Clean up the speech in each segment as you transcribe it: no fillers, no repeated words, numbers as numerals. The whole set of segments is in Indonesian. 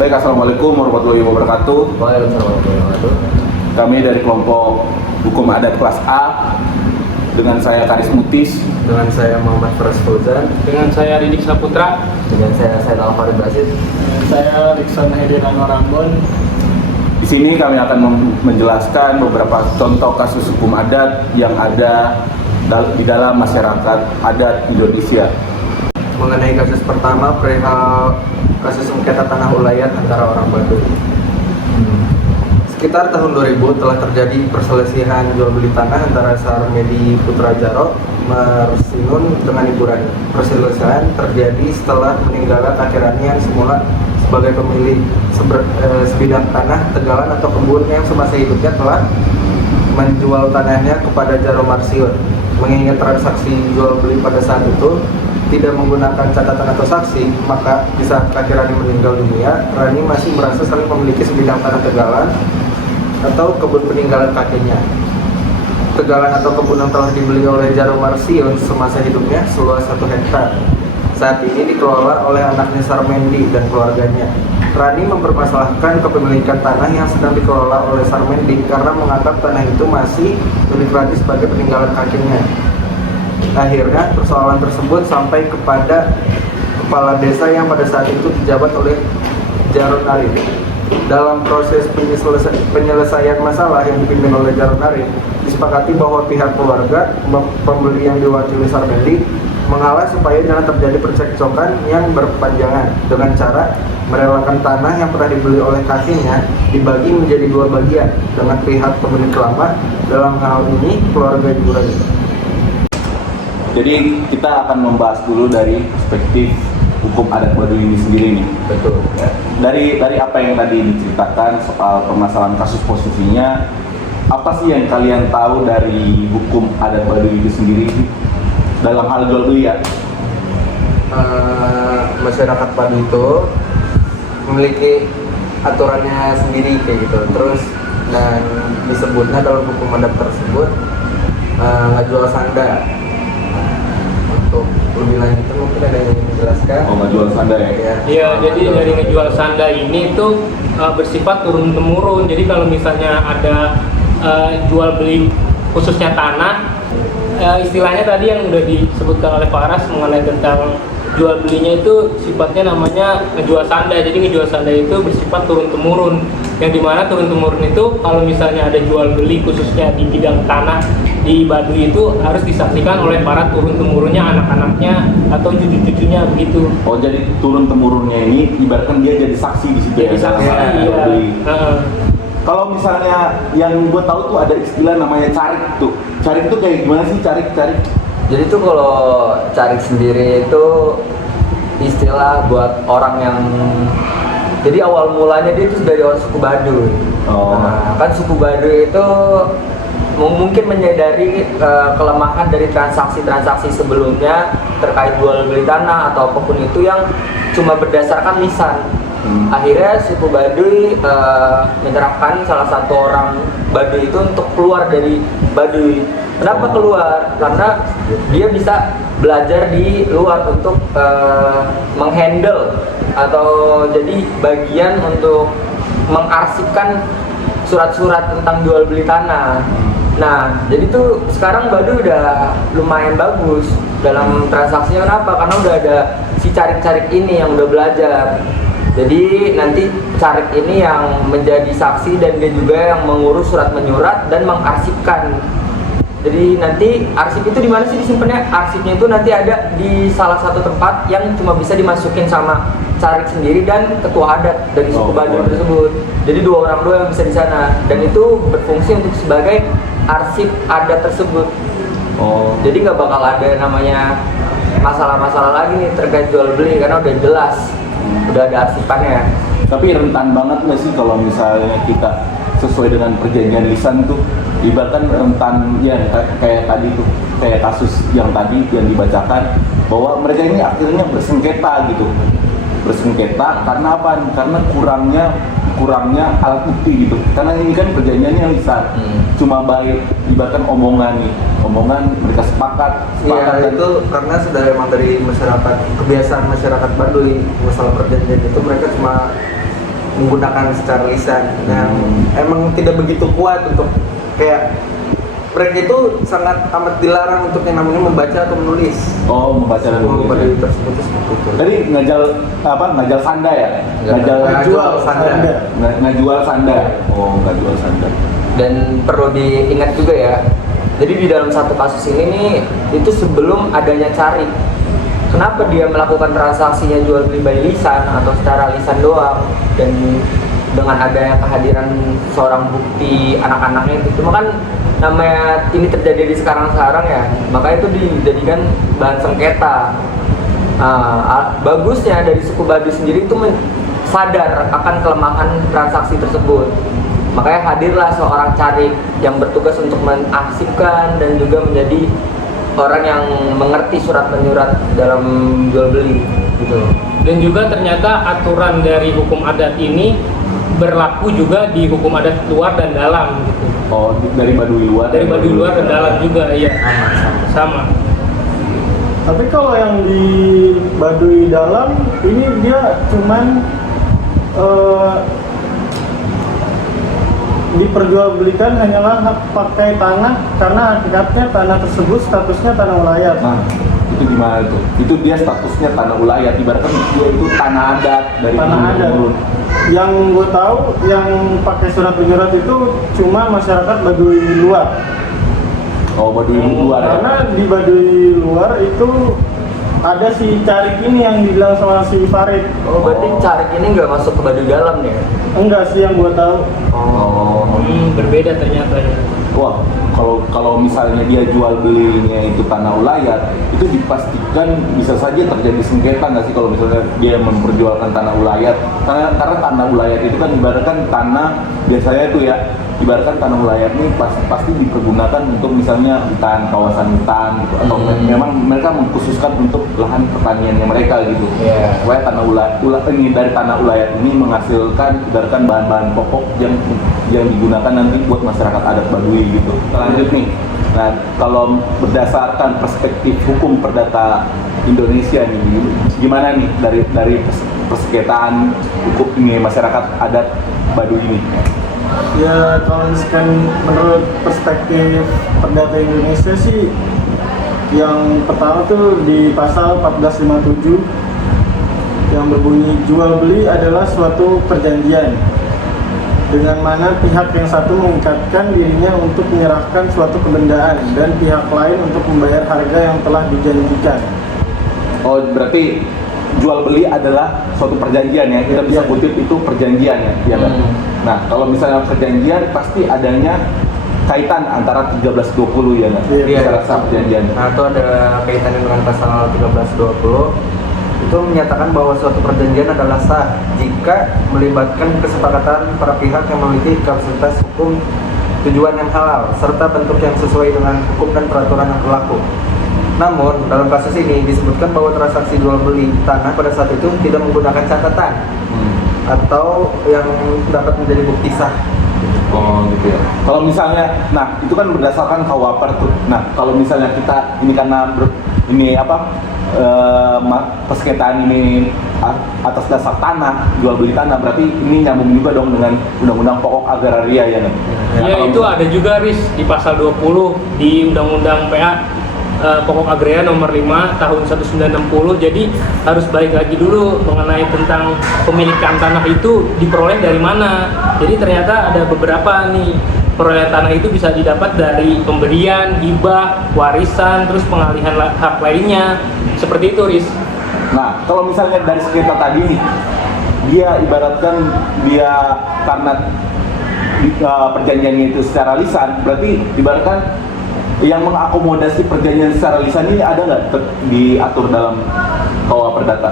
Baik, assalamualaikum warahmatullahi wabarakatuh. Waalaikumsalam warahmatullahi wabarakatuh. Kami dari kelompok Hukum Adat Kelas A dengan saya Karis Mutis, Dengan saya Muhammad Faraz Fauzan. Dengan saya Ridik Saputra. Dengan saya Said Al-Farid Basit. Saya Rikson Hedin Anwar Ambon. di sini kami akan menjelaskan beberapa contoh kasus hukum adat yang ada di dalam masyarakat adat Indonesia. Mengenai kasus pertama, perihal kasus sengketa tanah ulayat antara orang Baduy. Sekitar tahun 2000 telah terjadi perselisihan jual beli tanah antara Sarmedi Putra Jarot Marsinun dengan Ibu Rani. Perselisihan terjadi setelah meninggalnya kakek Rani yang semula sebagai pemilik sebidang tanah tegalan atau kebun yang semasa hidupnya telah menjual tanahnya kepada Jaro Marsiun. Mengingat transaksi jual beli pada saat itu tidak menggunakan catatan atau saksi, maka di saat kakek Rani meninggal dunia, Rani masih merasa saling memiliki sebidang tanah tegalan atau kebun peninggalan kakeknya. Tegalan atau kebun yang telah dibeli oleh Jaro Marsiun semasa hidupnya seluas 1 hektar. Saat ini dikelola oleh anaknya Sarmendi dan keluarganya. Rani mempermasalahkan kepemilikan tanah yang sedang dikelola oleh Sarmendi karena menganggap tanah itu masih milik Rani sebagai peninggalan kakeknya. Akhirnya persoalan tersebut sampai kepada kepala desa yang pada saat itu dijabat oleh Jarod Narin. Dalam proses penyelesaian masalah yang dipimpin oleh Jarod Narin, disepakati bahwa pihak keluarga pembeli yang diwakili Sarmendi mengalah supaya jangan terjadi percekcokan yang berkepanjangan dengan cara merelakan tanah yang pernah dibeli oleh kakeknya dibagi menjadi 2 bagian dengan pihak pemilik lama, dalam hal ini keluarga Ibu Rani. Jadi kita akan membahas dulu dari perspektif hukum adat Baduy ini sendiri nih. Betul. Ya. Dari apa yang tadi diceritakan soal permasalahan kasus posisinya, apa sih yang kalian tahu dari hukum adat Baduy itu sendiri dalam hal jual beli ya? Masyarakat Baduy itu memiliki aturannya sendiri kayak gitu. Terus dan disebutnya dalam hukum adat tersebut nggak jual sanda. Untuk lebih lanjut mungkin ada yang ingin menjelaskan. Oh, nggak jual sanda ya? Iya, jadi dari ngejual sanda ini tuh bersifat turun temurun. Jadi kalau misalnya ada jual beli khususnya tanah, istilahnya tadi yang udah disebutkan oleh Faraz mengenai tentang jual belinya itu sifatnya namanya ngejual sanda. Jadi ngejual sanda itu bersifat turun temurun, yang dimana turun temurun itu kalau misalnya ada jual beli khususnya di bidang tanah di Baduy itu harus disaksikan oleh para turun temurunnya, anak-anaknya atau cucu-cucunya begitu. Oh, jadi turun temurunnya ini ibaratkan dia jadi saksi di situ. Jadi saksi, jual beli. Kalau Kalau misalnya yang gue tahu tuh ada istilah namanya carik tuh. Carik tuh kayak gimana sih carik? Jadi tuh kalau carik sendiri itu istilah buat orang yang, jadi awal mulanya dia itu dari orang suku Baduy. Oh. Nah, kan suku Baduy itu mungkin menyadari kelemahan dari transaksi-transaksi sebelumnya terkait jual beli tanah atau apapun itu yang cuma berdasarkan lisan. Akhirnya suku Baduy menyerahkan salah satu orang Baduy itu untuk keluar dari Baduy. Kenapa keluar? Karena dia bisa belajar di luar untuk menghandle atau jadi bagian untuk mengarsipkan surat-surat tentang jual beli tanah. Nah, jadi tuh sekarang Baduy udah lumayan bagus dalam transaksinya. Kenapa? Karena udah ada si carik-carik ini yang udah belajar. Jadi nanti carik ini yang menjadi saksi dan dia juga yang mengurus surat menyurat dan mengarsipkan. Jadi nanti arsip itu di mana sih disimpannya? Arsipnya itu nanti ada di salah satu tempat yang cuma bisa dimasukin sama carik sendiri dan ketua adat dari suku Baduy tersebut. Jadi 2 orang doang yang bisa di sana dan itu berfungsi untuk sebagai arsip adat tersebut. Oh. Jadi nggak bakal ada namanya masalah-masalah lagi nih terkait jual beli karena udah jelas, udah ada arsipannya. Tapi rentan banget nggak sih kalau misalnya kita sesuai dengan perjanjian lisan tuh, ibaratkan rentan ya kayak tadi tuh, kayak kasus yang tadi yang dibacakan bahwa mereka ini akhirnya bersengketa gitu. Bersengketa karena apa? Karena kurangnya alat bukti gitu. Karena ini kan perjanjiannya lisan. Cuma baik ibaratkan omongan mereka sepakat Iya, itu karena sudah emang dari masyarakat, kebiasaan masyarakat Baduy masalah perjanjian itu mereka cuma menggunakan secara lisan yang emang tidak begitu kuat untuk kayak mereka itu sangat amat dilarang untuk yang namanya membaca atau menulis. Oh, membaca dan menulis. Badui tersebut itu seperti itu. Tadi ngajal sanda ya? Ngajual sanda. Ngajual sanda. Oh, ngajual sanda. Dan perlu diingat juga ya, jadi di dalam satu kasus ini nih, itu sebelum adanya cari, kenapa dia melakukan transaksinya jual beli by lisan atau secara lisan doang, dan dengan adanya kehadiran seorang bukti anak-anaknya itu cuma kan namanya ini terjadi di sekarang ya, makanya itu dijadikan bahan sengketa. Bagusnya dari suku Baduy sendiri itu sadar akan kelemahan transaksi tersebut, makanya hadirlah seorang carik yang bertugas untuk mengarsipkan dan juga menjadi orang yang mengerti surat menyurat dalam jual beli gitu. Dan juga ternyata aturan dari hukum adat ini berlaku juga di hukum adat luar dan dalam gitu. Oh, dari Baduy luar. Dari Baduy luar dan dalam juga, iya. Sama. Tapi kalau yang di Baduy dalam ini dia cuman diperjualbelikan hanyalah hak pakai tanah karena hakikatnya tanah tersebut statusnya tanah ulayat. Nah, itu gimana tuh? Itu dia statusnya tanah ulayat, ibaratkan dia itu tanah adat dari Tanah adat. turun. Yang gue tahu yang pakai surat menyurat itu cuma masyarakat Baduy luar. Oh, Baduy luar ya. Karena di Baduy luar itu ada si Carik ini yang dibilang sama si Farid. Oh, berarti carik ini nggak masuk ke Baduy dalam nih? Enggak sih yang gue tahu. Oh. Berbeda ternyata ya. Wah, kalau misalnya dia jual belinya itu tanah ulayat, itu dipastikan bisa saja terjadi sengketa nggak sih kalau misalnya dia memperjualkan tanah ulayat? Karena tanah ulayat itu kan ibaratkan tanah biasanya itu ya, ibaratkan tanah ulayat ini pasti dipergunakan untuk misalnya hutan, kawasan hutan gitu, atau memang mereka mengkhususkan untuk lahan pertaniannya mereka gitu. Iya. Supaya tanah ulayat ini dari tanah ulayat ini menghasilkan ibaratkan bahan-bahan pokok yang digunakan nanti buat masyarakat adat Baduy gitu. Lanjut nih. Nah, kalau berdasarkan perspektif hukum perdata Indonesia nih, gimana nih dari persengketaan hukum ini masyarakat adat Baduy ini? Ya kalau misalkan menurut perspektif perdata Indonesia sih, yang pertama tuh di pasal 1457 yang berbunyi jual beli adalah suatu perjanjian dengan mana pihak yang satu mengikatkan dirinya untuk menyerahkan suatu kebendaan dan pihak lain untuk membayar harga yang telah dijanjikan. Oh, berarti jual beli adalah suatu perjanjian ya, kita bisa kutip itu perjanjian ya kan? Nah, kalau misalnya perjanjian pasti adanya kaitan antara 1320 ya kan? Iya. Saya rasa perjanjian. Nah, itu ada kaitannya dengan pasal 1320. Itu menyatakan bahwa suatu perjanjian adalah sah jika melibatkan kesepakatan para pihak yang memiliki kapasitas hukum, tujuan yang halal, serta bentuk yang sesuai dengan hukum dan peraturan yang berlaku. Namun, dalam kasus ini disebutkan bahwa transaksi jual beli tanah pada saat itu tidak menggunakan catatan atau yang dapat menjadi bukti sah. Oh gitu ya. Kalau misalnya, nah itu kan berdasarkan KUHP tuh. Nah kalau misalnya kita ini karena persengketaan ini atas dasar tanah, jual beli tanah, berarti ini nyambung juga dong dengan Undang-Undang Pokok Agraria ya kan? Ya, itu ada juga RIS di pasal 20 di Undang-Undang PA Pokok Agraria nomor 5 tahun 1960. Jadi harus balik lagi dulu mengenai tentang pemilikan tanah itu diperoleh dari mana. Jadi ternyata ada beberapa nih, perolehan tanah itu bisa didapat dari pemberian, hibah, warisan, terus pengalihan hak lainnya. Seperti itu, Riz. Nah, kalau misalnya dari sengketa tadi nih, dia ibaratkan dia karena perjanjiannya itu secara lisan, berarti ibaratkan yang mengakomodasi perjanjian secara lisan ini ada nggak diatur dalam KUHP Perdata?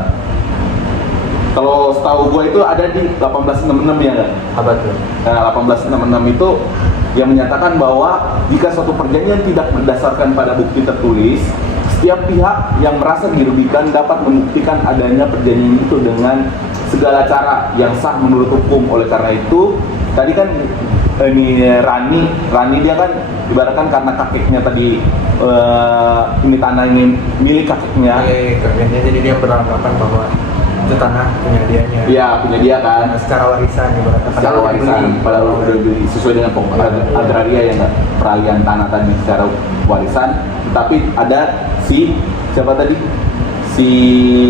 Kalau setahu gue itu ada di 1866 ya nggak? Apa tuh? Nah, 1866 itu yang menyatakan bahwa jika suatu perjanjian tidak berdasarkan pada bukti tertulis, setiap pihak yang merasa dirugikan dapat membuktikan adanya perjanjian itu dengan segala cara yang sah menurut hukum. Oleh karena itu, tadi kan ini Rani dia kan ibaratkan karena kakeknya tadi ini tanah ini milik kakeknya. Kakeknya, jadi dia beranggapan bahwa itu tanah punya dianya. Iya, punya dia kan. Nah, secara warisan ibaratnya. Secara warisan, padahal udah beli sesuai dengan pokok agraria ya nggak, peralihan tanah tadi secara warisan. Tapi ada siapa tadi? Si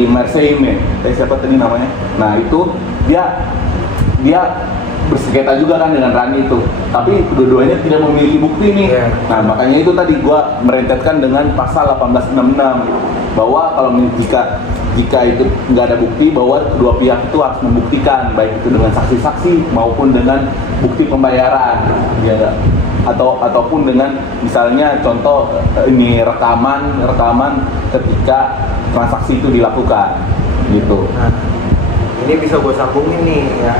Merseime, siapa tadi namanya? Nah itu dia bersengketa juga kan dengan Rani itu, tapi dua-duanya tidak memiliki bukti nih. Yeah. Nah makanya itu tadi gua merentetkan dengan pasal 1866 bahwa kalau jika itu nggak ada bukti, bahwa kedua pihak itu harus membuktikan, baik itu dengan saksi-saksi maupun dengan bukti pembayaran, ya nggak? Ataupun dengan misalnya contoh ini rekaman ketika transaksi itu dilakukan gitu. Nah, ini bisa gue sambungin nih ya.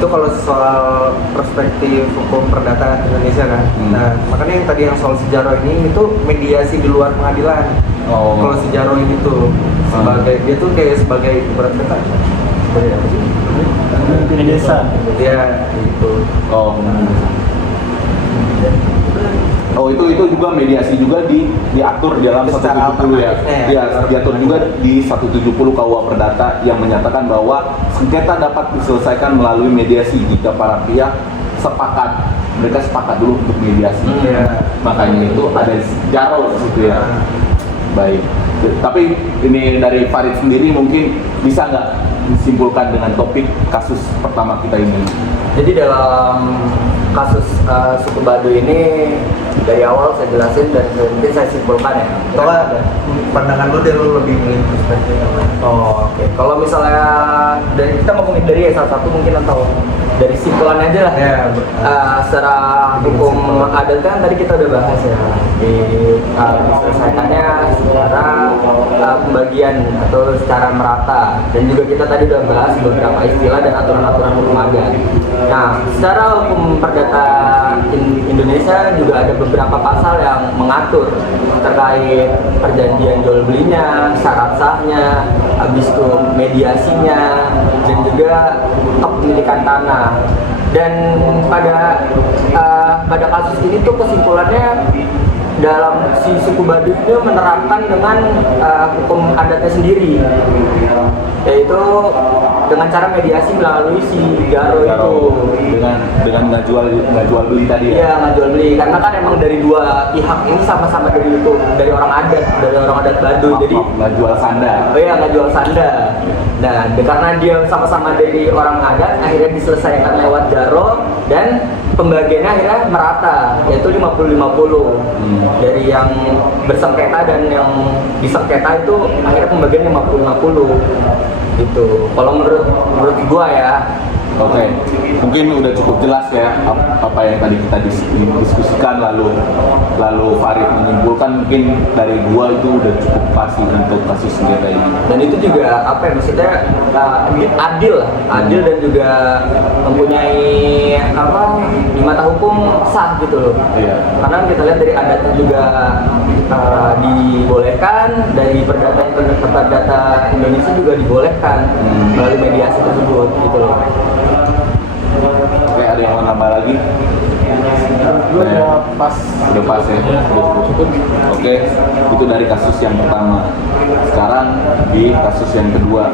Itu kalau soal perspektif hukum perdata Indonesia kan. Nah, makanya yang tadi yang soal Sejaro ini itu mediasi di luar pengadilan. Oh. Kalau Sejaro ini tuh sebagai dia tuh kayak sebagai ibarat kata sebagai apa sih? Pemimpin desa. Dia gitu. Oh itu juga mediasi juga diatur di dalam Secara 170 ya. alternatifnya Ya, diatur juga di 170 KUA Perdata yang menyatakan bahwa sengketa dapat diselesaikan melalui mediasi jika para pihak sepakat. Mereka sepakat dulu untuk mediasi. Iya. Makanya itu ada Sejaro di situ ya. Baik. Tapi ini dari Farid sendiri mungkin bisa nggak disimpulkan dengan topik kasus pertama kita ini? Jadi dalam kasus suku Baduy ini dari awal saya jelasin dan mungkin saya simpulkan ya. Soalnya pandangan lu deh, lu lebih milih perspektif apa? Oh, oke. Kalau misalnya dari kita ngomongin dari salah satu mungkin atau dari simpulan aja lah. Ya, Secara hukum adat kan tadi kita udah bahas ya, diselesaikannya secara pembagian atau secara merata, dan juga kita tadi udah bahas beberapa istilah dan aturan-aturan hukum adat. Nah, secara hukum perdata Indonesia juga ada beberapa pasal yang mengatur terkait perjanjian jual belinya, syarat sahnya, habis itu mediasinya, dan juga kepemilikan tanah. Dan pada kasus ini tuh kesimpulannya dalam si suku Baduy itu menerapkan dengan hukum adatnya sendiri, yaitu dengan cara mediasi melalui si Garo itu. Dengan nggak jual beli tadi ya. Iya, nggak jual beli, karena kan emang dari dua pihak ini sama-sama dari itu, dari orang adat Baduy. Jadi nggak jual sanda. oh iya, nggak jual sanda. Nah, karena dia sama-sama dari orang adat, akhirnya diselesaikan lewat Garo, dan pembagiannya akhirnya merata, yaitu 50-50. Dari yang bersengketa dan yang disengketa itu akhirnya pembagian 50-50 gitu. Kalau menurut gua ya. Oke, mungkin udah cukup jelas ya apa yang tadi kita diskusikan, lalu Farid menyimpulkan, mungkin dari gua itu udah cukup pasti untuk kasus sengketa ini. Dan itu juga apa ya, maksudnya adil dan juga mempunyai di mata hukum sah gitu loh. Iya. Karena kita lihat dari adatnya juga dibolehkan, dari perdata Indonesia juga dibolehkan melalui mediasi tersebut gitu loh. Oke, ada yang mau nambah lagi? Udah pas. Udah pas ya? Udah cukup. Oke, itu dari kasus yang pertama. Sekarang di kasus yang kedua,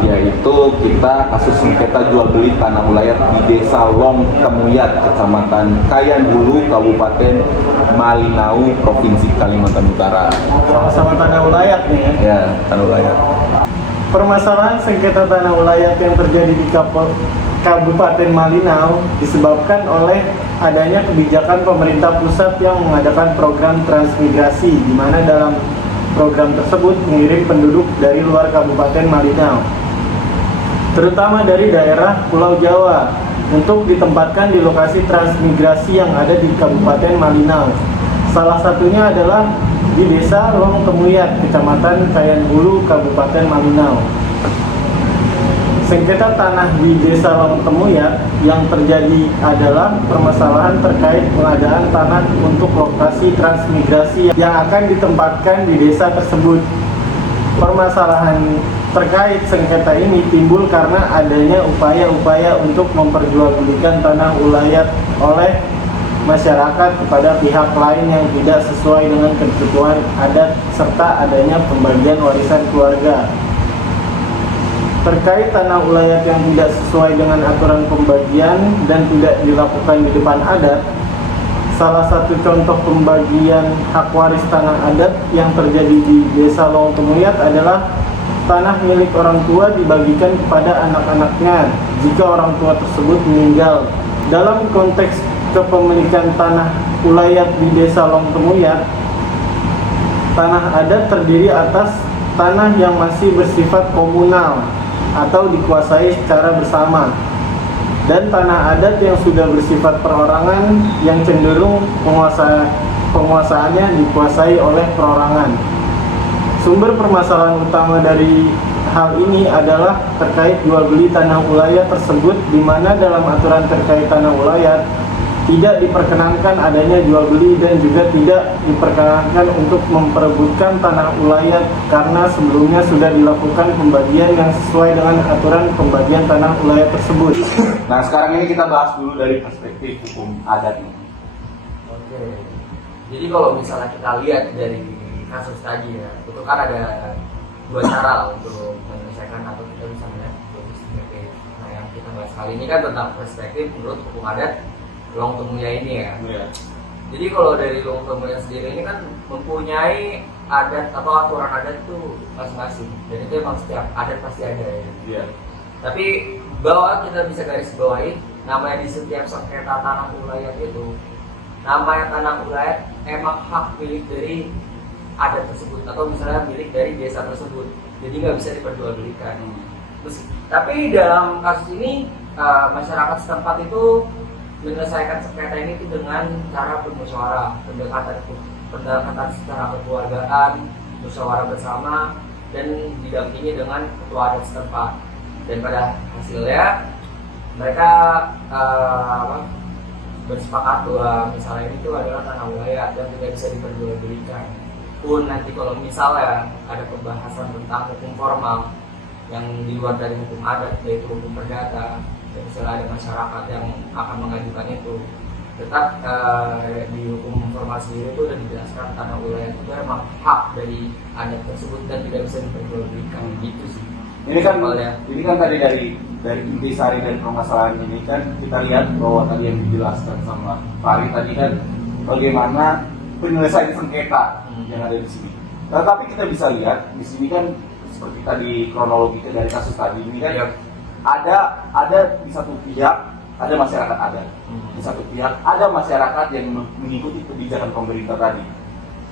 yaitu kita kasus sengketa jual beli tanah ulayat di Desa Long Temuyat, Kecamatan Kayan Hulu, Kabupaten Malinau, Provinsi Kalimantan Utara. Sama-sama tanah ulayat nih ya. Ya, tanah ulayat. Permasalahan sengketa tanah ulayat yang terjadi di Kabupaten Malinau disebabkan oleh adanya kebijakan pemerintah pusat yang mengadakan program transmigrasi, di mana dalam program tersebut mengirim penduduk dari luar Kabupaten Malinau, terutama dari daerah Pulau Jawa, untuk ditempatkan di lokasi transmigrasi yang ada di Kabupaten Malinau. Salah satunya adalah di Desa Long Temuyat, Kecamatan Kayan Hulu, Kabupaten Malinau. Sengketa tanah di Desa Long Temuyat yang terjadi adalah permasalahan terkait pengadaan tanah untuk lokasi transmigrasi yang akan ditempatkan di desa tersebut. Permasalahan terkait sengketa ini timbul karena adanya upaya-upaya untuk memperjualbelikan tanah ulayat oleh masyarakat kepada pihak lain yang tidak sesuai dengan ketentuan adat serta adanya pembagian warisan keluarga. terkait tanah ulayat yang tidak sesuai dengan aturan pembagian dan tidak dilakukan di depan adat. Salah satu contoh pembagian hak waris tanah adat yang terjadi di Desa Long Temuyat adalah tanah milik orang tua dibagikan kepada anak-anaknya jika orang tua tersebut meninggal. Dalam konteks kepemilikan tanah ulayat di Desa Long Temuyat, tanah adat terdiri atas tanah yang masih bersifat komunal atau dikuasai secara bersama, dan tanah adat yang sudah bersifat perorangan yang cenderung penguasaannya dikuasai oleh perorangan. Sumber permasalahan utama dari hal ini adalah terkait jual beli tanah ulayat tersebut, di mana dalam aturan terkait tanah ulayat tidak diperkenankan adanya jual beli dan juga tidak diperkenankan untuk memperebutkan tanah ulayat karena sebelumnya sudah dilakukan pembagian yang sesuai dengan aturan pembagian tanah ulayat tersebut. Nah, sekarang ini kita bahas dulu dari perspektif hukum adat ini. Oke. Jadi kalau misalnya kita lihat dari kasus tadi ya, itu kan ada dua cara untuk menyelesaikan atau kita bisa melihat dari perspektif. Nah, yang kita bahas kali ini kan tentang perspektif menurut hukum adat Long Temuyat ini ya. Jadi kalau dari Long Temuyat sendiri ini kan mempunyai adat atau aturan adat itu masing-masing, dan itu emang setiap adat pasti ada ya. Tapi bahwa kita bisa garis bawahi, namanya di setiap sengketa tanah ulayat itu, namanya tanah ulayat emang hak milik dari adat tersebut atau misalnya milik dari desa tersebut, jadi nggak bisa diperjualbelikan. Tapi dalam kasus ini masyarakat setempat itu menyelesaikan sengketa ini itu dengan cara bermusyawarah, pendekatan secara kekeluargaan, musyawarah bersama, dan didampingi dengan ketua adat setempat. Dan pada hasilnya mereka bersepakat bahwa misalnya ini itu adalah tanah ulayat dan tidak bisa diperjualbelikan. Pun nanti kalau misalnya ada pembahasan tentang hukum formal yang di luar dari hukum adat, yaitu hukum perdata, dan misalnya ada masyarakat yang akan mengajukan itu, tetap di hukum formal sendiri itu sudah dijelaskan tanah ulayat itu memang hak dari adat tersebut dan tidak bisa diperjualbelikan. Gitu sih. Ini kan tadi dari intisari dan permasalahan ini kan kita lihat bahwa tadi yang dijelaskan sama Farid tadi kan bagaimana penyelesaian sengketa yang ada di sini. Tetapi kita bisa lihat di sini kan seperti tadi kronologi dari kasus tadi ini kan ada di satu pihak ada masyarakat adat, di satu pihak ada masyarakat yang mengikuti kebijakan pemerintah tadi,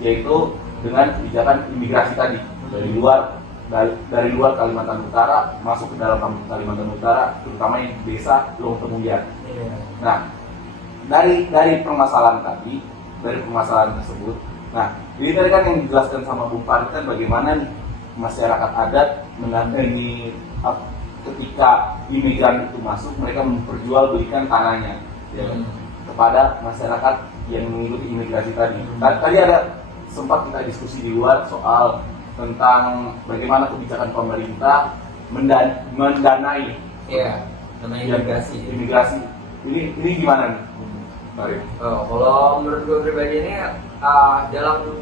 yaitu dengan kebijakan imigrasi tadi dari luar Kalimantan Utara masuk ke dalam Kalimantan Utara, terutama yang desa Long Temuyat. Nah, dari permasalahan tadi, dari permasalahan tersebut, nah ini tadi kan yang dijelaskan sama Bung Farid kan bagaimana nih masyarakat adat ini ketika imigran itu masuk, mereka memperjualbelikan tanahnya kepada masyarakat yang mengikuti imigrasi tadi. Tadi ada sempat kita diskusi di luar soal tentang bagaimana kebijakan pemerintah mendanai imigrasi. Ini gimana nih, Farid? Kalau menurut gue pribadi ini dalam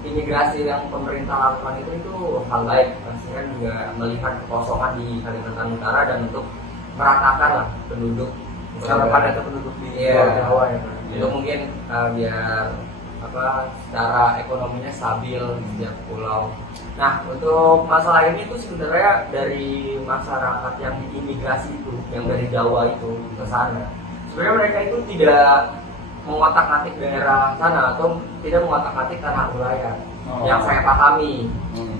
imigrasi yang pemerintah lakukan itu hal baik, pasti kan juga melihat kekosongan di Kalimantan Utara dan untuk meratakan lah penduduk Cara padatnya penduduk di Jawa ya. Itu mungkin biar secara ekonominya stabil di setiap pulau. Nah, untuk masalah ini tuh sebenarnya dari masyarakat yang diimigrasi itu, yang dari Jawa itu ke sana, sebenarnya mereka itu tidak mengotak-atik daerah sana atau tidak mengotak-atik tanah ulayat. Yang saya pahami,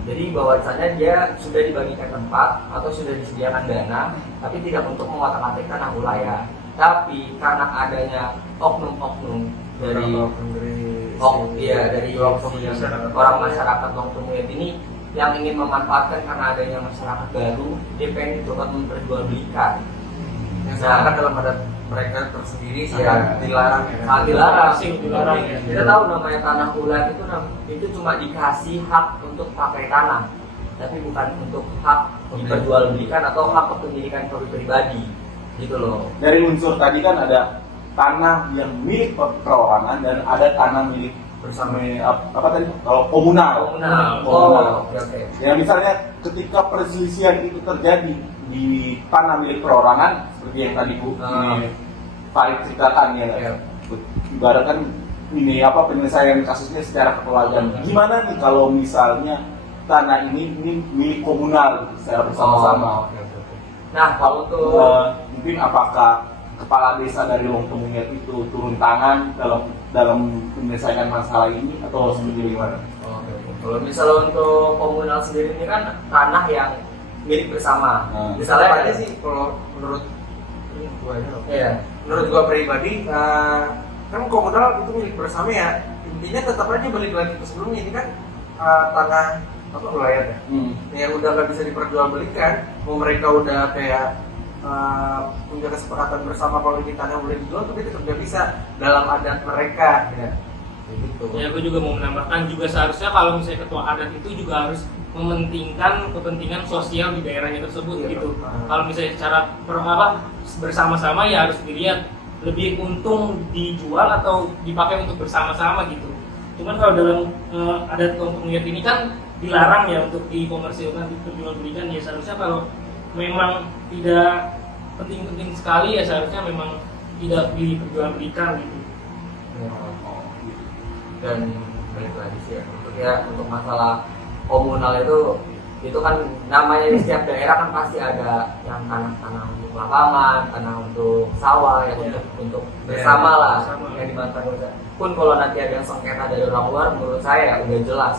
jadi bahwasannya dia sudah dibagikan tempat atau sudah disediakan dana, tapi tidak untuk mengotak-atik tanah ulayat. Tapi karena adanya oknum-oknum dari orang masyarakat Long Temuyat ini yang ingin memanfaatkan karena adanya masyarakat baru, dia pengen dicoba memperjualbelikan. Sedangkan dalam adat mereka tersendiri sangat dilarang ya. Sangat dilarang. Ya. Kita tahu namanya tanah ulayat itu cuma dikasih hak untuk pakai tanah, tapi bukan untuk hak diperjualbelikan atau hak kepemilikan pribadi. Gitu loh. Dari unsur tadi kan ada tanah yang milik perorangan dan ada tanah milik bersama kalau komunal. Oke. Ya misalnya ketika perselisihan itu terjadi di tanah milik perorangan seperti yang tadi Bu ini Farid ceritakan ya. Ibaratkan ini penyelesaian kasusnya secara kekeluargaan. Gimana nih kalau misalnya tanah ini milik komunal secara bersama-sama? Nah, kalau tuh mungkin apakah kepala desa dari Longtemungiat itu turun tangan dalam menyelesaikan masalah ini atau seperti gimana? Kalau misalnya untuk komunal sendiri ini kan tanah yang milik bersama. Misalnya aja sih kalau menurut gua aja. Iya. Menurut gua pribadi kan komunal itu milik bersama ya. Intinya tetap aja balik lagi ke sebelumnya, ini kan tanah wilayah ya. Yang udah nggak bisa diperjualbelikan, mau mereka udah kayak punya kesepakatan bersama kalau ini tanah boleh dijual, tapi tetap nggak bisa dalam adat mereka ya. Gitu. Ya, aku juga mau menambahkan juga seharusnya kalau misalnya ketua adat itu juga harus mementingkan kepentingan sosial di daerahnya tersebut gitu. Kalau misalnya secara bersama-sama ya harus dilihat lebih untung dijual atau dipakai untuk bersama-sama gitu. Cuman kalau dalam adat Longtemungiat ini kan dilarang ya untuk dikomersilkan, diperjualbelikan. Ya seharusnya kalau memang tidak penting-penting sekali ya seharusnya memang tidak diperjualbelikan gitu. Dan balik lagi sih ya, untuk masalah komunal itu kan namanya di setiap daerah kan pasti ada yang tanah untuk lapangan, tanah untuk sawah yang untuk bersama lah yang dimanfaatkan. Pun kalau nanti ada yang sengketa dari orang luar, menurut saya udah jelas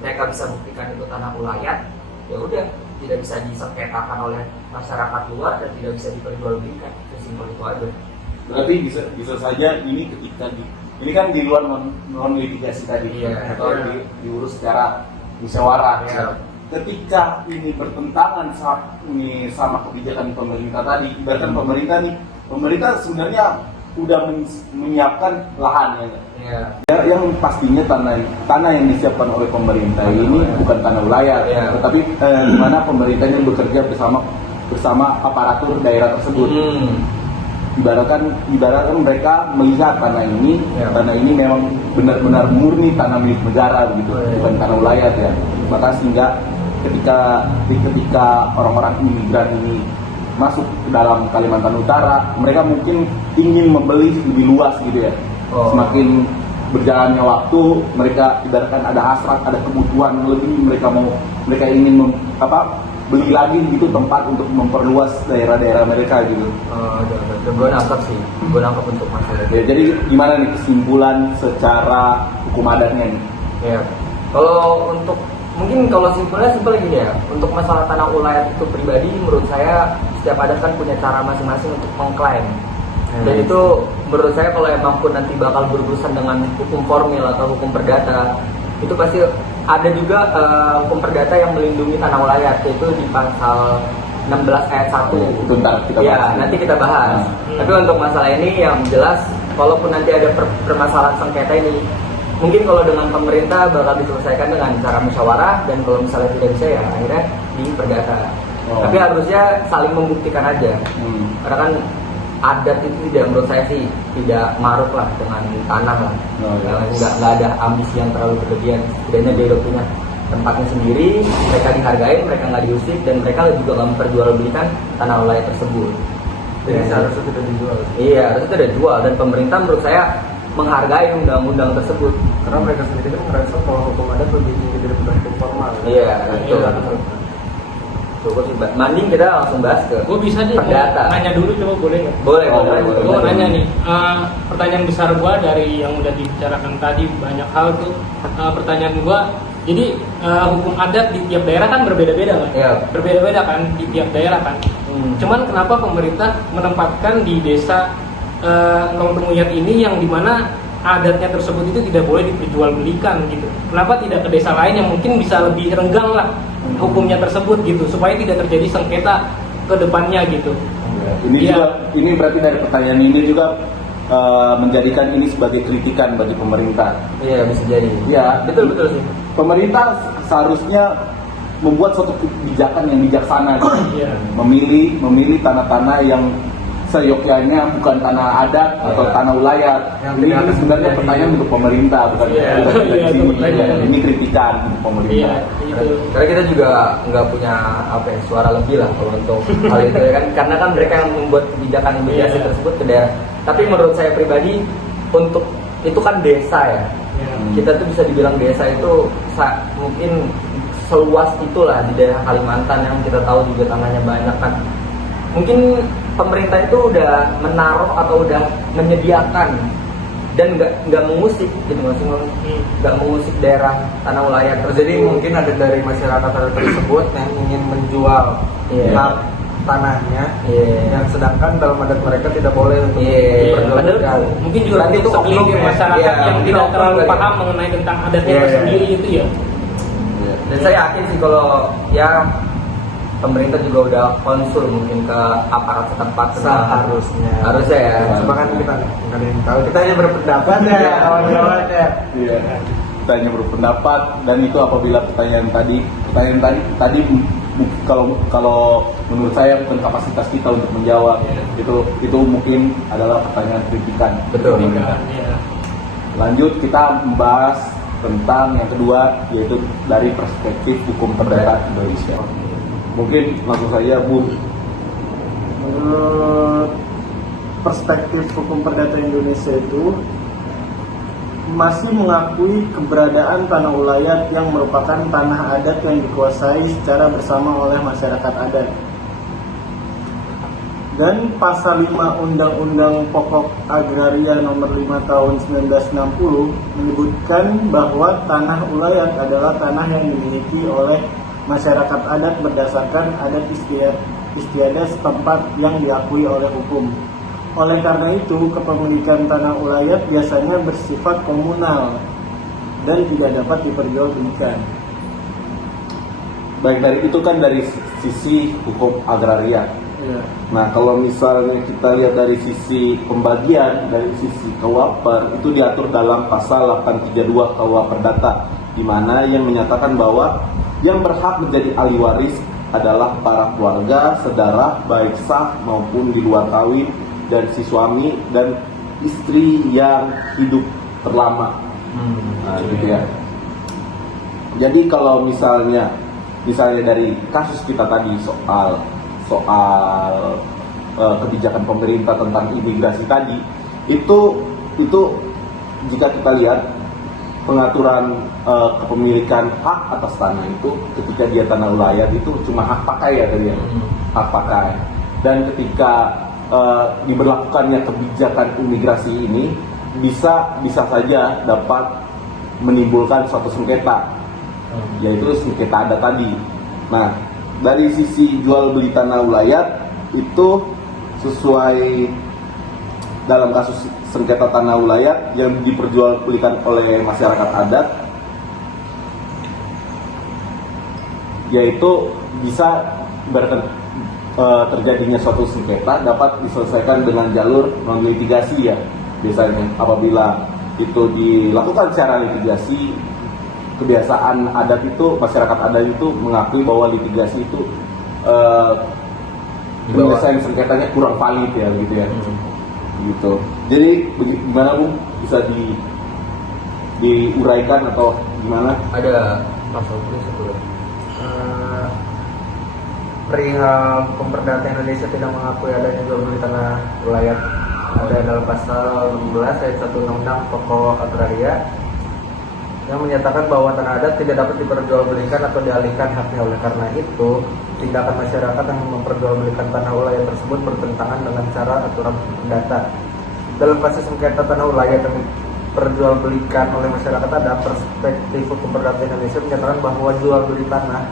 mereka bisa buktikan itu tanah ulayat, ya udah tidak bisa disengketakan oleh masyarakat luar dan tidak bisa diperjualbelikan, sesimpel itu aja. Berarti bisa saja ini ketika ini kan di luar non litigasi tadi atau diurus secara musyawarah. Ketika ini bertentangan sama kebijakan pemerintah tadi, bahkan pemerintah sebenarnya udah menyiapkan lahan ya. Yang pastinya tanah yang disiapkan oleh pemerintah ini bukan tanah wilayah, tetapi di mana pemerintahnya bekerja bersama aparatur daerah tersebut. Ibaratkan mereka melihat tanah ini memang benar-benar murni tanah milik negara begitu, bukan tanah wilayah ya. Maka sehingga ketika orang-orang imigran ini masuk ke dalam Kalimantan Utara, mereka mungkin ingin membeli lebih luas gitu ya. Semakin berjalannya waktu, mereka ibaratkan ada hasrat, ada kebutuhan lebih, mereka ingin beli lagi gitu tempat untuk memperluas daerah-daerah mereka gitu. Gue nangkep untuk masalah itu. Ya, jadi gimana nih kesimpulan secara hukum adatnya nih? Ya, kalau untuk mungkin kalau simpelnya simpel gini ya, untuk masalah tanah ulayat itu pribadi, menurut saya setiap adat kan punya cara masing-masing untuk mengklaim. Dan itu menurut saya kalau emang pun nanti bakal berurusan dengan hukum formil atau hukum perdata, itu pasti ada juga hukum perdata yang melindungi tanah ulayat, yaitu di pasal 16 ayat 1. Itu ntar kita bahas. Ya, nanti kita bahas. Tapi untuk masalah ini yang jelas, kalaupun nanti ada permasalahan sengketa ini, mungkin kalau dengan pemerintah bakal diselesaikan dengan cara musyawarah, dan kalau misalnya tidak bisa ya akhirnya di perdata. Tapi harusnya saling membuktikan aja. Karena kan adat itu menurut saya sih tidak maruk lah dengan tanah lah. Nggak ada ambisi yang terlalu berlebihan. Setidaknya dia udah punya tempatnya sendiri, mereka dihargai, mereka nggak diusik, dan mereka juga nggak memperjualbelikan tanah wilayah tersebut. Jadi seharusnya tidak dijual. Iya, harusnya tidak dijual, dan pemerintah menurut saya menghargai undang-undang tersebut. Karena mereka sendiri kan merasa kalau hukum adat lebih tinggi daripada hukum formal. Iya, betul. Coba sih, mending kita langsung bahas ke Gue bisa nih perdata. nanya dulu, coba boleh nggak? Boleh. Gue mau nanya nih, pertanyaan besar gue dari yang udah dibicarakan tadi banyak hal tuh. Pertanyaan gue, jadi hukum adat di tiap daerah kan berbeda-beda kan? Iya. Berbeda-beda kan di tiap daerah kan? Cuman kenapa pemerintah menempatkan di desa Longtemungiat ini yang dimana adatnya tersebut itu tidak boleh diperjualbelikan gitu? Kenapa tidak ke desa lain yang mungkin bisa lebih renggang lah hukumnya tersebut gitu, supaya tidak terjadi sengketa ke depannya gitu? Ini berarti dari pertanyaan ini juga menjadikan ini sebagai kritikan bagi pemerintah. Iya, bisa jadi. Ya, Betul sih. Pemerintah seharusnya membuat suatu kebijakan yang bijaksana gitu. Iya. Memilih tanah-tanah yang seyogyanya bukan tanah adat atau tanah ulayat. Yang Ini tidak sebenarnya menjadi- pertanyaan untuk pemerintah, bukan Iya, bukan dari iya, sini. itu pertanyaan. Ini kritikan untuk pemerintah. Itu. Karena kita juga nggak punya apa ya, suara lebih lah kalau untuk hal itu ya kan, karena kan mereka yang membuat kebijakan imigrasi Iya. tersebut ke daerah. Tapi menurut saya pribadi, untuk itu kan desa ya, Ya. kita tuh bisa dibilang desa itu mungkin seluas itulah di daerah Kalimantan yang kita tahu juga tanahnya banyak kan. Mungkin pemerintah itu udah menaruh atau udah menyediakan dan nggak mengusik gitu, maksudnya nggak mengusik daerah tanah ulayat. Jadi mungkin ada dari masyarakat tersebut yang ingin menjual Iya. hak tanahnya, Iya. yang sedangkan dalam adat mereka tidak boleh untuk Iya. diperjualbelikan. Mungkin juga Berarti untuk itu oknum segelintir ya? masyarakat Iya, yang mungkin tidak oknum terlalu kali ya. paham mengenai tentang adatnya Iya. sendiri itu ya. Dan saya yakin sih kalau ya pemerintah juga udah konsul mungkin ke aparat setempat tentang- harusnya ya. Cuma kan kita nggak ada yang tahu. Kita hanya berpendapat ya kawan-kawan ya. Iya. Kita hanya berpendapat, dan itu apabila pertanyaan tadi kalau menurut saya bukan kapasitas kita untuk menjawab. Itu mungkin adalah pertanyaan kritikan. Betul. Pemerintah. Iya. Lanjut kita membahas tentang yang kedua, yaitu dari perspektif hukum perdata Indonesia. Mungkin langsung saja Bu. Menurut perspektif hukum perdata Indonesia itu masih mengakui keberadaan tanah ulayat yang merupakan tanah adat yang dikuasai secara bersama oleh masyarakat adat. Dan pasal 5 Undang-Undang Pokok Agraria nomor 5 tahun 1960 menyebutkan bahwa tanah ulayat adalah tanah yang dimiliki oleh masyarakat adat berdasarkan adat istiadat setempat yang diakui oleh hukum. Oleh karena itu, kepemilikan tanah ulayat biasanya bersifat komunal dan tidak dapat diperjualbelikan. Baik, dari itu kan dari sisi hukum agraria. Ya. Nah, kalau misalnya kita lihat dari sisi pembagian, dari sisi KUHP, itu diatur dalam pasal 832 KUH Perdata, di mana yang menyatakan bahwa yang berhak menjadi ahli waris adalah para keluarga, saudara, baik sah maupun di luar kawin, dan si suami dan istri yang hidup terlama. Nah, gitu ya. Jadi kalau misalnya dari kasus kita tadi soal kebijakan pemerintah tentang imigrasi tadi, itu jika kita lihat pengaturan kepemilikan hak atas tanah itu ketika dia tanah ulayat itu cuma hak pakai ya tadi ya, hak pakai. Dan ketika diberlakukannya kebijakan imigrasi ini bisa saja dapat menimbulkan suatu sengketa, yaitu sengketa adat tadi. Nah, dari sisi jual beli tanah ulayat itu sesuai dalam kasus sengketa tanah ulayat yang diperjualbelikan oleh masyarakat adat, yaitu bisa terjadinya suatu sengketa dapat diselesaikan dengan jalur non litigasi ya. Biasanya apabila itu dilakukan secara litigasi, kebiasaan adat itu, masyarakat adat itu mengakui bahwa litigasi itu penyelesaian sengketanya kurang valid ya gitu ya. Gitu. Jadi gimana Bu, bisa diuraikan atau gimana? Ada pasal satu lagi. Perihal hukum perdata Indonesia tidak mengakui adanya jual beli tanah ulayat, ada dalam pasal 16 ayat 1 Undang-Undang Pokok Agraria yang menyatakan bahwa tanah adat tidak dapat diperjualbelikan atau dialihkan haknya. Oleh karena itu, tindakan masyarakat yang memperjualbelikan tanah ulayat tersebut bertentangan dengan cara aturan perdata. Dalam kasus sengketa tanah ulayat yang diperjualbelikan oleh masyarakat adat, perspektif hukum perdata Indonesia menyatakan bahwa jual beli tanah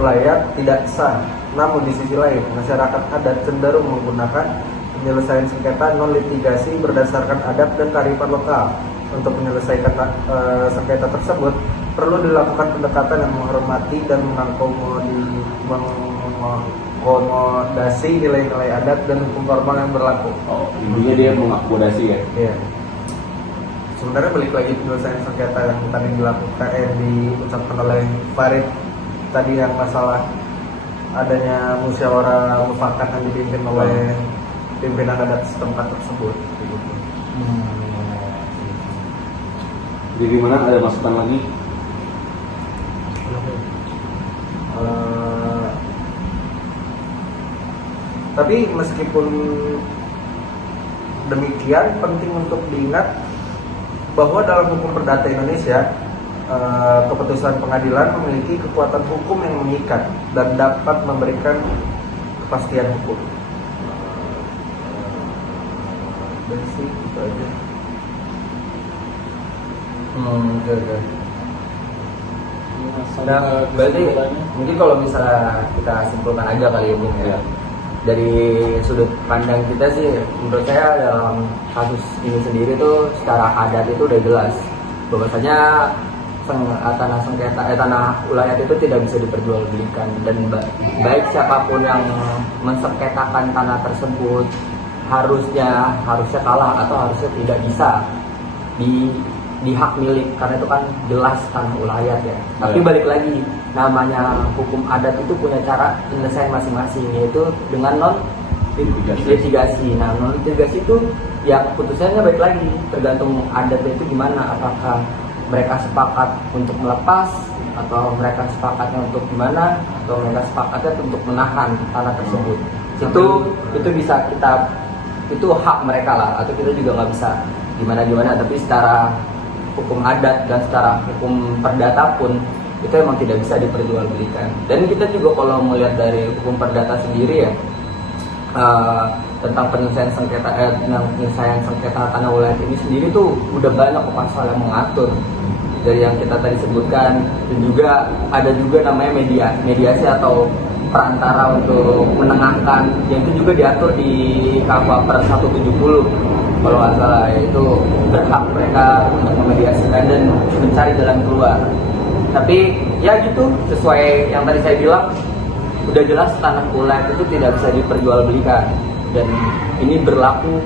ulayat tidak sah. Namun di sisi lain, masyarakat adat cenderung menggunakan penyelesaian sengketa non litigasi berdasarkan adat dan kearifan lokal. Untuk menyelesaikan sengketa tersebut, perlu dilakukan pendekatan yang menghormati dan mengakomodasi nilai-nilai adat dan hukum formal yang berlaku. Oh, intinya dia mengakomodasi ya. Iya. Sebenarnya balik lagi penyelesaian sengketa yang tadi dilakukan diucapkan oleh Farid tadi, yang masalah adanya musyawarah mufakat yang dipimpin oleh pimpinan adat setempat tersebut. Gitu. Jadi gimana, ada masukan lagi? Tapi meskipun demikian, penting untuk diingat bahwa dalam hukum perdata Indonesia, keputusan pengadilan memiliki kekuatan hukum yang mengikat dan dapat memberikan kepastian hukum. Basic itu aja. Oke. Nah, berarti mungkin kalau misalnya kita simpulkan aja kali ya, Bung, ya. Dari sudut pandang kita sih, menurut saya dalam kasus ini sendiri tuh secara adat itu udah jelas bahwasanya tanah sengketa, tanah ulayat itu tidak bisa diperjualbelikan, dan baik siapapun yang mensengketakan tanah tersebut harusnya kalah atau harusnya tidak bisa di hak milik, karena itu kan jelas tanah ulayat ya. Tapi balik lagi, namanya hukum adat itu punya cara penyelesaian masing-masing, yaitu dengan non litigasi. Nah, non litigasi itu ya keputusannya balik lagi tergantung adatnya itu gimana, apakah mereka sepakat untuk melepas atau mereka sepakatnya untuk gimana, atau mereka sepakatnya untuk menahan tanah tersebut. Itu bisa kita, itu hak mereka lah, atau kita juga nggak bisa gimana, tapi secara hukum adat dan secara hukum perdata pun itu emang tidak bisa diperjualbelikan. Dan kita juga kalau melihat dari hukum perdata sendiri ya, tentang penyelesaian sengketa tanah ulayat ini sendiri tuh udah banyak pasal yang mengatur, dari yang kita tadi sebutkan, dan juga ada juga namanya mediasi atau perantara untuk menengahkan, yang itu juga diatur di KUA per 170 kalau nggak salah, itu berhak mereka untuk memediasikan dan mencari jalan keluar. Tapi ya gitu, sesuai yang tadi saya bilang, udah jelas tanah ulayat itu tidak bisa diperjualbelikan, dan ini berlaku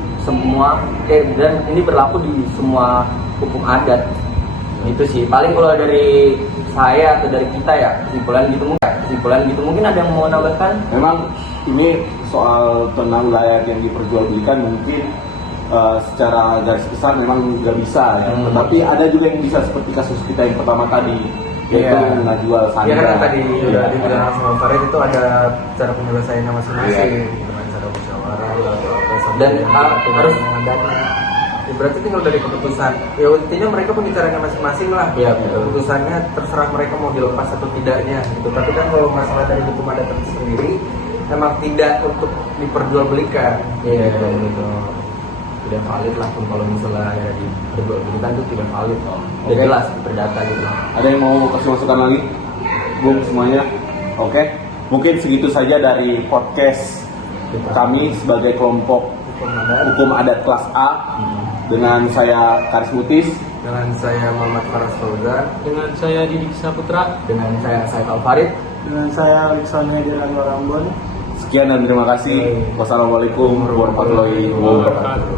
di semua hukum adat. Itu sih paling kalau dari saya atau dari kita ya, kesimpulan gitu mungkin ada yang mau nambahkan. Memang ini soal tanah ulayat yang diperjualbelikan mungkin secara garis besar memang nggak bisa ya. Tetapi ada juga yang bisa, seperti kasus kita yang pertama tadi, yaitu menjual sandra. Iya kan tadi udah dibilang sama Farid, itu ada cara penyelesaiannya masing-masing, dengan cara musyawarah Dan harus berarti tinggal dari keputusan. Ya intinya mereka punya caranya masing-masing lah. Iya, betul. Keputusannya terserah mereka mau dilepas atau tidaknya gitu. Tapi kan kalau masalah dari hukum adat itu sendiri memang tidak untuk diperjualbelikan. Iya, gitu. Tidak valid lah pun kalau misalnya ya diperjualbelikan itu tidak valid. Udah jelas di perdata gitu. Ada yang mau kasih masukan lagi? Bung, semuanya? Oke. Mungkin segitu saja dari podcast kami sebagai kelompok hukum adat kelas A. Dengan saya Karis Mutis, dengan saya Muhammad Faras Fauzan, Dengan saya Didik Saputra. Dengan saya Said Alfarid. Dengan saya Alexander Anwar Ambon. sekian dan terima kasih. Wassalamualaikum warahmatullahi wabarakatuh.